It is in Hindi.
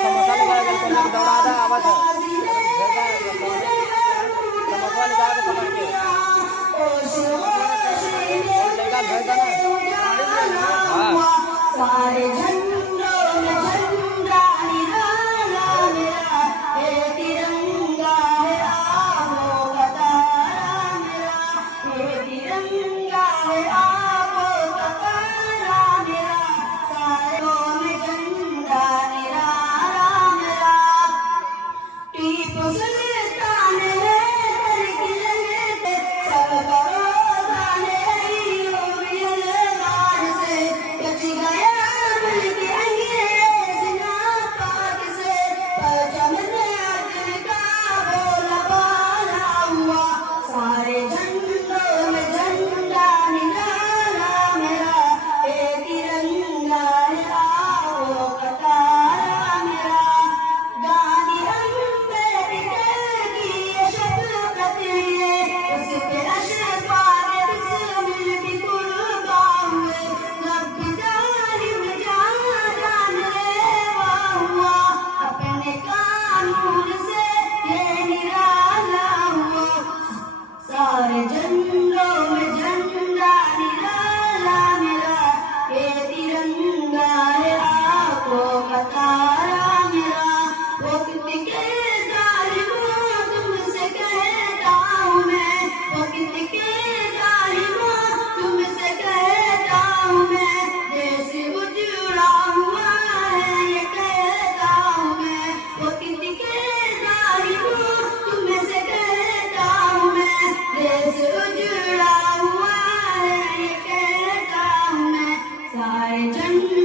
समोसा लगा दौड़ा आवाज समोसा लगा के पकड़ के सारे झंडों में झंडा निराला मेरा, ये तिरंगा है आगो का तारा मेरा, ये तिरंगा है आगो का तारा मेरा, सारों में झंडा निराला मेरा। टीपू सुल्तान है तरकीले सब बरोदान है यूं बार से बच गया मुल्क अंग्रेज नापाक से, परचम अदल का बोला बाला हुआ, सारे झंडों में झंडा निराला मेरा, ये तिरंगा है आगो का तारा मेरा। गांधी अम्बेडकर की ये शफकत है, उस पे अशफाक बिस्मिल की कुर्बान हुए, जब जालिम जानलेवा हुआ, अपने कानून से ये निराला हुआ, सारे झंडों में झंडा निराला मेरा, ये तिरंगा है आगो का तारा मेरा। वक्त के जालिमों तुमसे कहता हूँ मैं, वक्त के जालिमों तुमसे कहता हूँ मैं, देश उजड़ा हुआ है ये कहता हूँ मैं, वक्त के जालिमों तुमसे कहता हूँ मैं, देश उजड़ा हुआ है ये कहता हूँ मैं, सारे झंडे